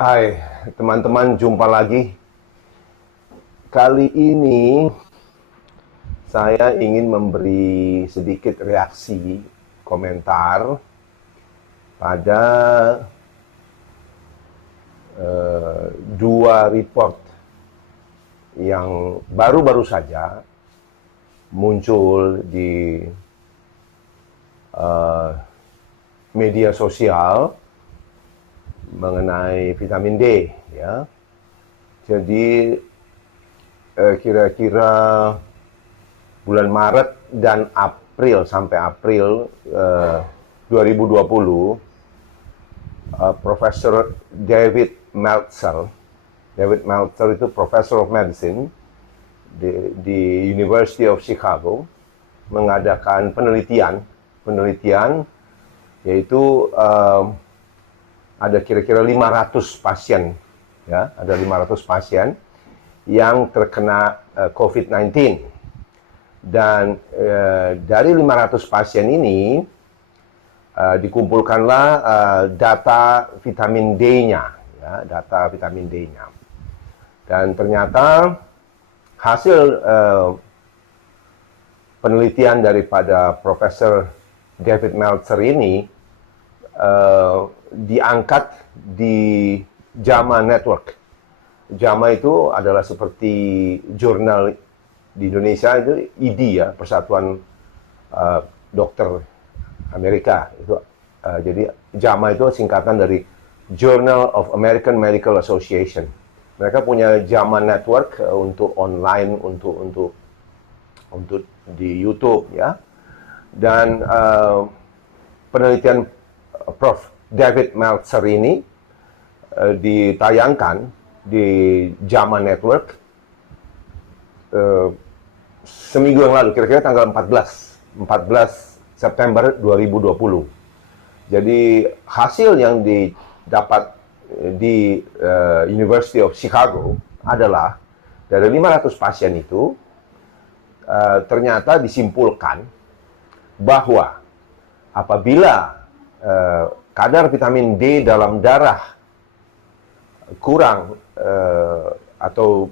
Hai, teman-teman, jumpa lagi. Kali ini saya ingin memberi sedikit reaksi, komentar pada dua report yang baru-baru saja muncul di media sosial mengenai vitamin D, ya. Jadi kira-kira bulan Maret dan April sampai April 2020, Profesor David Meltzer. David Meltzer itu Professor of Medicine di University of Chicago mengadakan penelitian yaitu ada kira-kira 500 pasien, ya, ada 500 pasien yang terkena COVID-19. Dan dari 500 pasien ini dikumpulkanlah data vitamin D-nya, ya, data vitamin D-nya. Dan ternyata hasil penelitian daripada Profesor David Meltzer ini diangkat di JAMA Network. JAMA itu adalah seperti jurnal di Indonesia itu ID, ya, Persatuan Dokter Amerika. Itu jadi JAMA itu singkatan dari Journal of American Medical Association. Mereka punya JAMA Network untuk online, untuk di YouTube, ya. Dan penelitian Prof. David Meltzer ini ditayangkan di JAMA Network seminggu yang lalu, kira-kira tanggal 14 September 2020. Jadi hasil yang didapat di University of Chicago adalah dari 500 pasien itu ternyata disimpulkan bahwa apabila kadar vitamin D dalam darah kurang atau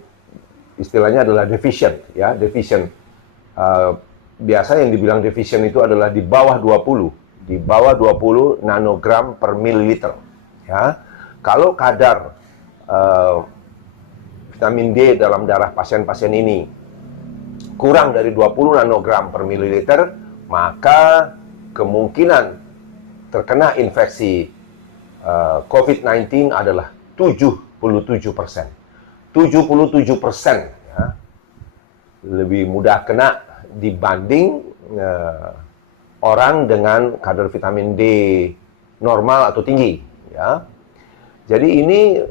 istilahnya adalah deficient, ya, deficient. Biasa yang dibilang deficient itu adalah di bawah 20 nanogram per mililiter, ya. Kalau kadar vitamin D dalam darah pasien-pasien ini kurang dari 20 nanogram per mililiter, maka kemungkinan terkena infeksi COVID-19 adalah 77%. 77%, ya, lebih mudah kena dibanding orang dengan kadar vitamin D normal atau tinggi, ya. Jadi ini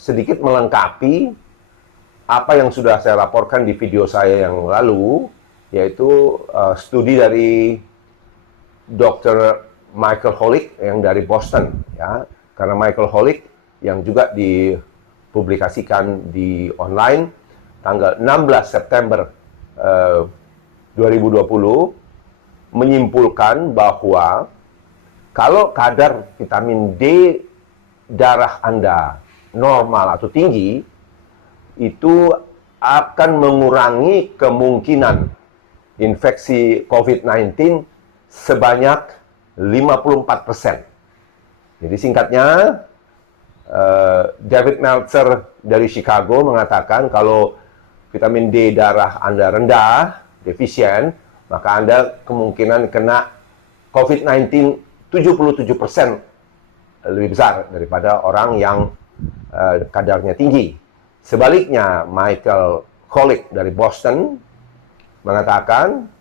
sedikit melengkapi apa yang sudah saya laporkan di video saya yang lalu, yaitu studi dari Dr. Michael Holick yang dari Boston, ya. Karena Michael Holick yang juga dipublikasikan di online tanggal 16 September 2020 menyimpulkan bahwa kalau kadar vitamin D darah Anda normal atau tinggi, itu akan mengurangi kemungkinan infeksi COVID-19 sebanyak 54%. Jadi singkatnya, David Meltzer dari Chicago mengatakan kalau vitamin D darah Anda rendah, defisien, maka Anda kemungkinan kena COVID-19 77% lebih besar daripada orang yang kadarnya tinggi. Sebaliknya, Michael Holick dari Boston mengatakan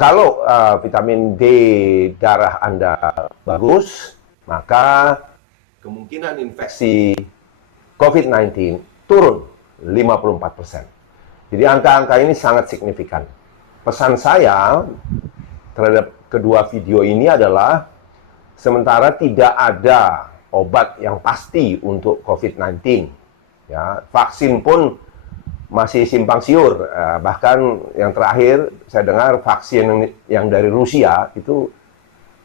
kalau vitamin D darah Anda bagus, maka kemungkinan infeksi COVID-19 turun 54%. Jadi angka-angka ini sangat signifikan. Pesan saya terhadap kedua video ini adalah, sementara tidak ada obat yang pasti untuk COVID-19, ya, vaksin pun masih simpang siur. Bahkan yang terakhir saya dengar vaksin yang dari Rusia itu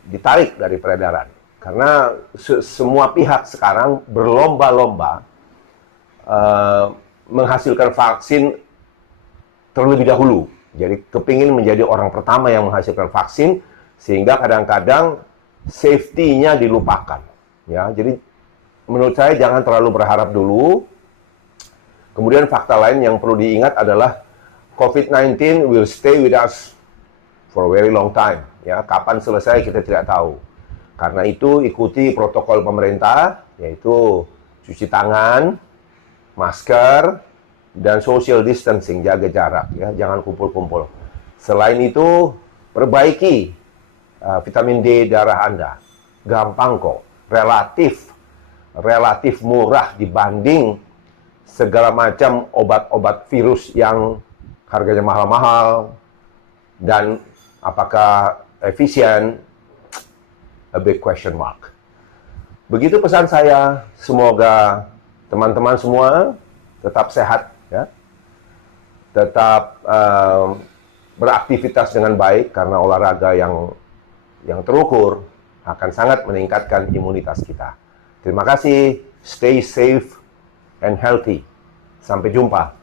ditarik dari peredaran Karena semua pihak sekarang berlomba-lomba menghasilkan vaksin terlebih dahulu. Jadi kepingin menjadi orang pertama yang menghasilkan vaksin, sehingga kadang-kadang safety-nya dilupakan. Ya, jadi menurut saya jangan terlalu berharap dulu. Kemudian fakta lain yang perlu diingat adalah COVID-19 will stay with us for a very long time. Ya, kapan selesai kita tidak tahu. Karena itu ikuti protokol pemerintah, yaitu cuci tangan, masker, dan social distancing, jaga jarak, ya, jangan kumpul-kumpul. Selain itu, perbaiki vitamin D darah Anda. Gampang kok, relatif murah dibanding segala macam obat-obat virus yang harganya mahal-mahal, dan apakah efisien, a big question mark. Begitu pesan saya, semoga teman-teman semua tetap sehat, ya, tetap beraktivitas dengan baik, karena olahraga yang terukur akan sangat meningkatkan imunitas kita. Terima kasih, stay safe and healthy. Sampai jumpa.